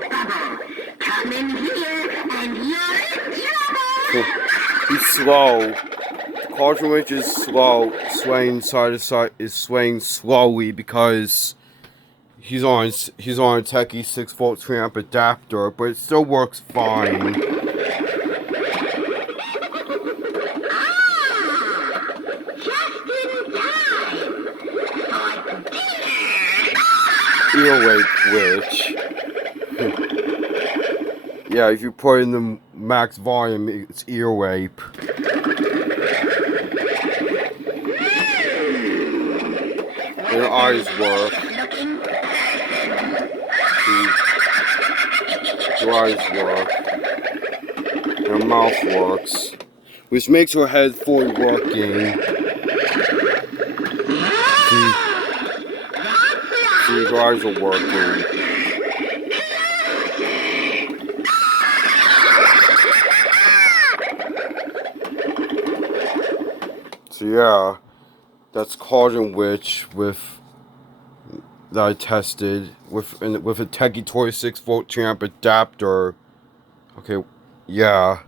Come in here and you're in trouble. He's slow. Cauldron Witch is slow, swaying side to side, is swaying slowly because he's on a techie 6-volt 3-amp adapter, but it still works fine. Earwake Witch. Yeah, if you put in the max volume, it's earwape. Her eyes work. Her eyes work. Her mouth works. Which makes her head fully working. See, her eyes are working. So yeah, that's Cauldron Witch that I tested with a Techie 26-volt 3-amp adapter. Okay, yeah.